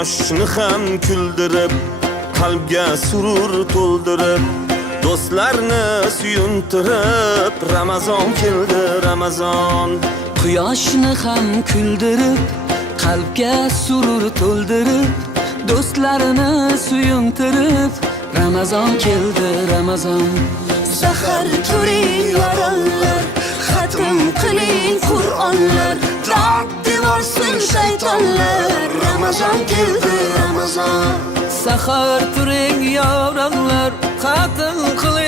Quyoshni ham kuldirib, qalbga surur to'ldirib, do'stlarni suyuntirib, Ramazon keldi, Ramazon. Quyoshni ham kuldirib, qalbga surur to'ldirib, do'stlarini suyuntirib, Ramazon keldi, Ramazon. Sahar turing yorollar, xatm qiling Qur'onlar, dod devorsin shaytonlar. Ramazon keldi, Ramazon. Sahar turing yorog'lar, xatm qiling